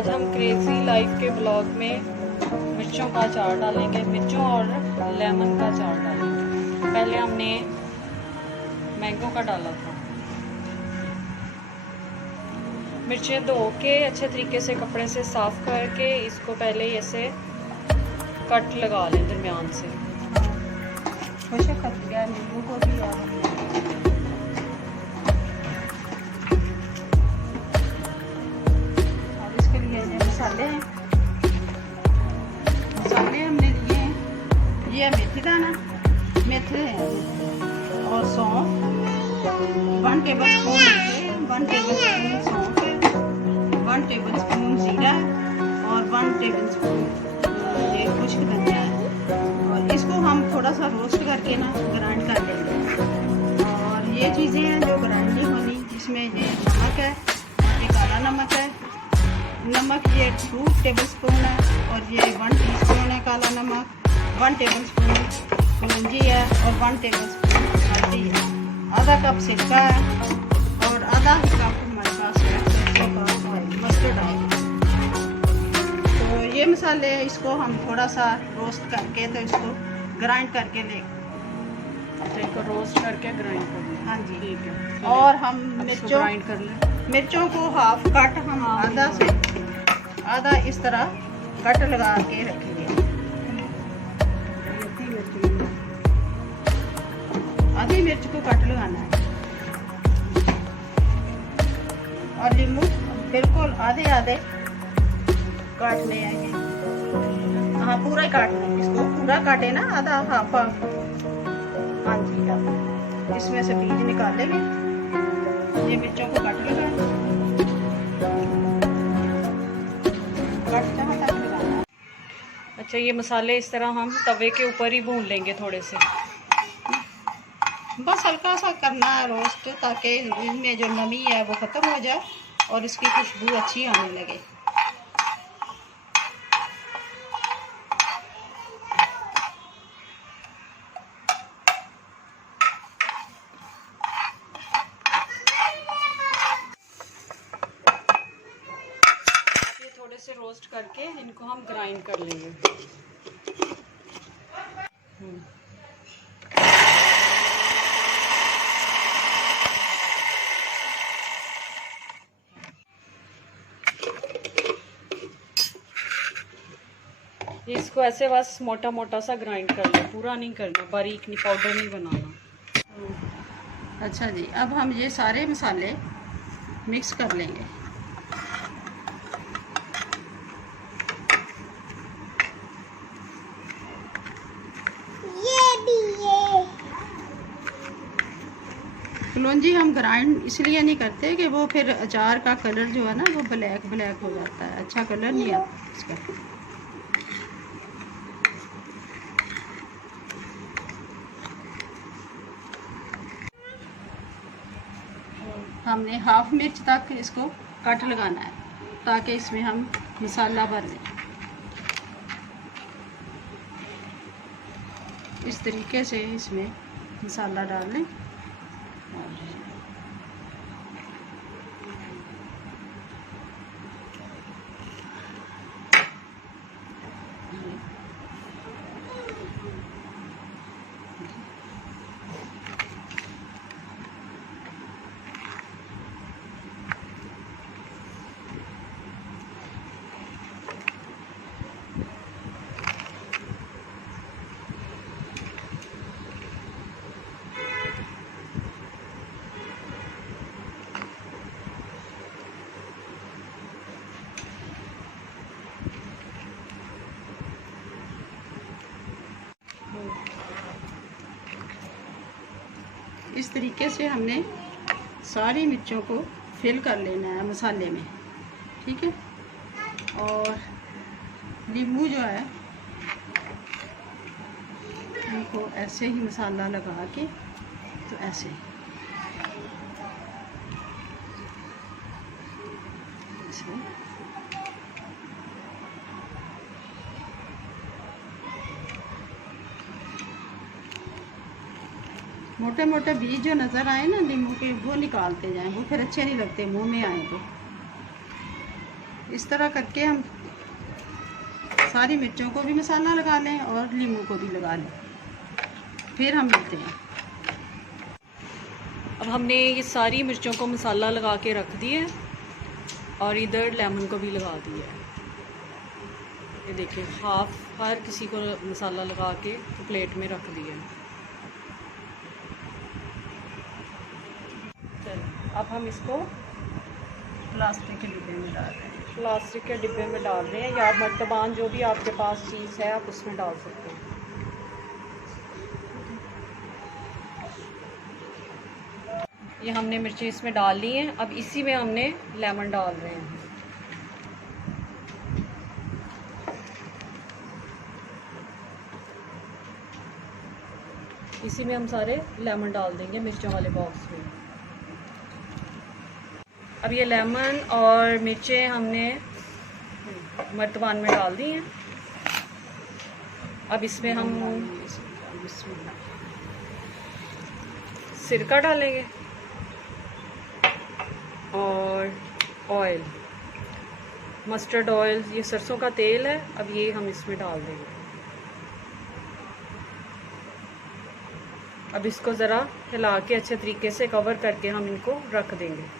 आज हम crazy life के ब्लॉग में मिर्चों का अचार डालेंगे, मिर्चों और लेमन का अचार डालेंगे। पहले हमने मैंगो का डाला था। मिर्चें धो के अच्छे तरीके से कपड़े से साफ करके इसको पहले ऐसे कट लगा लें दरमियान से। नींबू को भी और इसके लिए मसाले हमने लिए हैं। ये मेथी दाना, मेथी और सौंफ, 1 टेबल स्पून मेथी, 1 टेबल स्पून सौंफ, 1 टेबल स्पून जीरा और 1 टेबल स्पून ये खुश्क धनिया है। और इसको हम थोड़ा सा रोस्ट करके ना ग्राइंड कर लेंगे। और ये चीज़ें हैं जो ग्राइंड नहीं होनी, जिसमें ये नमक है, ये काला नमक है, नमक ये 2 टेबल स्पून है, और ये 1 टीस्पून है काला नमक, 1 टेबल स्पून कलौंजी है और 1 टेबल स्पून हल्दी है, आधा कप सिरका है और आधा कप हमारे पास है सरसों का ऑयल, मस्टर्ड ऑयल। तो ये मसाले इसको हम थोड़ा सा रोस्ट करके तो इसको ग्राइंड करके ले, इसको रोस्ट करके ग्राइंड कर लें। हाँ जी ठीक है। और हम ग्राइंड कर लें। मिर्चों को हाफ कट हम आधा से आधा इस तरह कट लगा के रखेंगे। आधी मिर्च को कट लगाना है और नींबू बिल्कुल आधे आधे काटने हैं। हाँ पूरा ही काटना है, इसको पूरा काटे ना, आधा हाफ हाफ। हाँ जी हाँ, इसमें से बीज निकालेंगे। ये मिर्चों को काट लगाना, कट जहाँ तक लगाना है। अच्छा, ये मसाले इस तरह हम तवे के ऊपर ही भून लेंगे थोड़े से। बस हल्का सा करना है रोस्ट, ताकि इनमें जो नमी है वो ख़त्म हो जाए और इसकी खुशबू अच्छी आने लगे। ये थोड़े से रोस्ट करके इनको हम ग्राइंड कर लेंगे। इसको ऐसे बस मोटा मोटा सा ग्राइंड कर लो, पूरा नहीं करना, बारीक नहीं, पाउडर नहीं बनाना। अच्छा जी, अब हम ये सारे मसाले मिक्स कर लेंगे। कलौंजी हम ग्राइंड इसलिए नहीं करते कि वो फिर अचार का कलर जो है ना वो ब्लैक ब्लैक हो जाता है, अच्छा कलर नहीं आता इसका। हमने हाफ मिर्च तक इसको कट लगाना है ताकि इसमें हम मसाला भर लें। इस तरीके से इसमें मसाला डाल लें। इस तरीके से हमने सारी मिर्चों को फिल कर लेना है मसाले में, ठीक है। और नींबू जो है इनको ऐसे ही मसाला लगा के, तो ऐसे मोटे मोटे बीज जो नज़र आए ना नींबू के, वो निकालते जाएं, वो फिर अच्छे नहीं लगते मुंह में आए तो। इस तरह करके हम सारी मिर्चों को भी मसाला लगा लें और नींबू को भी लगा लें। फिर हम मिलते हैं। अब हमने ये सारी मिर्चों को मसाला लगा के रख दिए और इधर लेमन को भी लगा दिया है। ये देखिए हाफ हर किसी को मसाला लगा के प्लेट में रख दिया है। चलिए अब हम इसको प्लास्टिक के डिब्बे में डाल रहे हैं। प्लास्टिक के डिब्बे में डाल रहे हैं या मर्तबान जो भी आपके पास चीज़ है आप उसमें डाल सकते हैं। ये हमने मिर्ची इसमें डाल ली हैं। अब इसी में हमने लेमन डाल रहे हैं। इसी में हम सारे लेमन डाल देंगे मिर्चों वाले बॉक्स में। अब ये लेमन और मिर्चें हमने मर्तबान में डाल दी हैं। अब इसमें हम सिरका डालेंगे और ऑयल, मस्टर्ड ऑयल, ये सरसों का तेल है। अब ये हम इसमें डाल देंगे। अब इसको ज़रा हिला के अच्छे तरीके से कवर करके हम इनको रख देंगे।